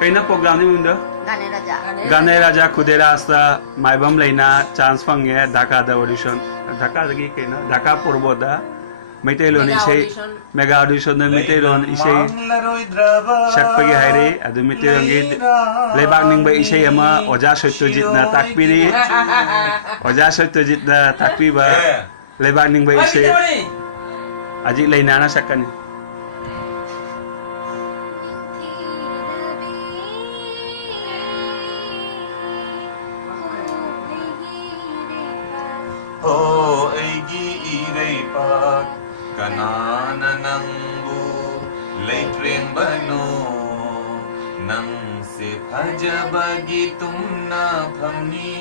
कहीं प्रोग्राम नहीं मुंडो गाने राजा खुदेरास्ता माइबम लेना चांस फंगे ढाका द ऑडिशन ढाका दगी कहीं ढाका पूर्वोदा मैतेलोन इसे मेगा ऑडिशन मैतेलोन इसे शक्पगी हायरे अदु मैतेलोन गे लेबाक निंबा इसे यमा ओजा सत्यजितना ताकपिरी ओजा सत्यजितना ताकपीबा लेबाक निंबा इसे अजी लेना ना सकनी Kanana nangbu leitren bano nang se phaja bagi tumna phamni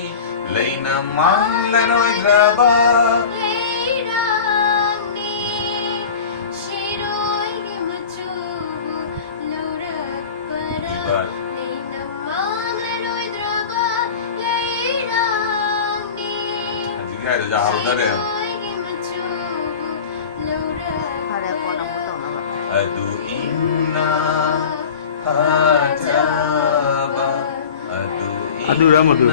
leina mangla noi graba Adu inna hajaba Adu ramo tu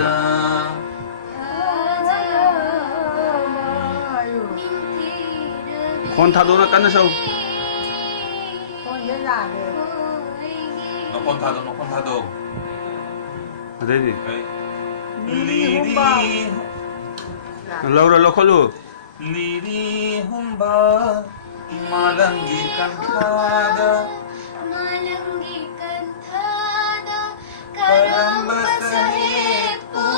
Kon thado na kan sao no kon thado Ade di liri Laura lo kholu liri humba Malangi kanthada Karamba sahib ko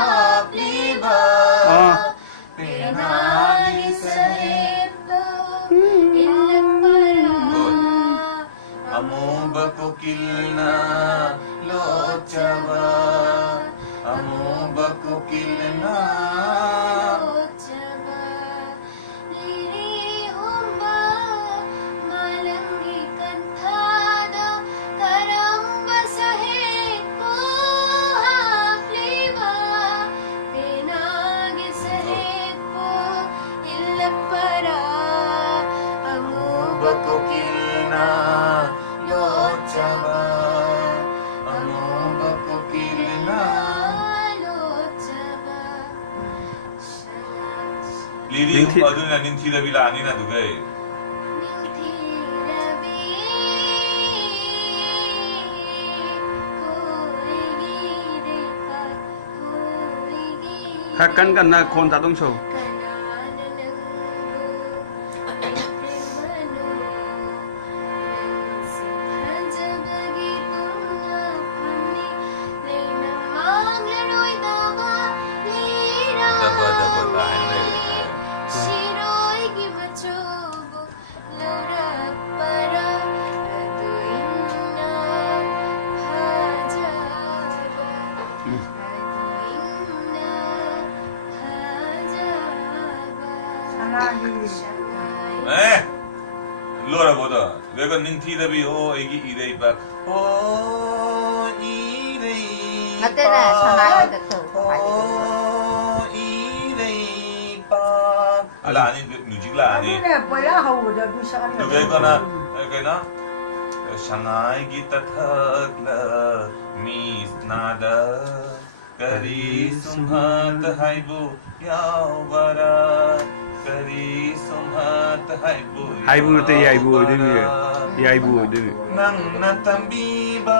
hapliba Penagi sahib ko ilapara Amuba ko kilna lochava Amuba ko kilna Liri padu na ninthi da bilani na dugai Kakan kan na kon tadong sao Lora boda vega ninthi da bi o egi irei ba o irei ngate na sanai da to o irei pa ala ni music la ni ne pala hau da du sa tu vega na sanai gi tathakla mis nada kari sumhat haibu yawara Kari sumhat haibu Haibu te yaibu ode mi yaibu ode mi Nang natambi ba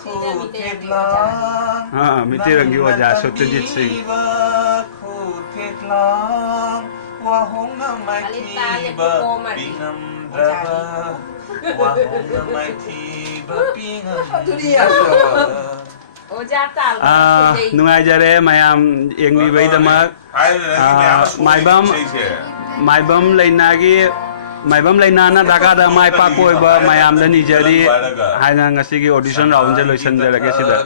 khu theklang ha mite rangi oja Satyajit Singh khu theklang wa hong na mai thi ba pinam draba wa hong na mai thi ba pinam nungai jare mayam engni bai damak maibam leina na daga da mai pa koi ba mayam da ni jari haina ngasi gi audition round je loisan jara ke sida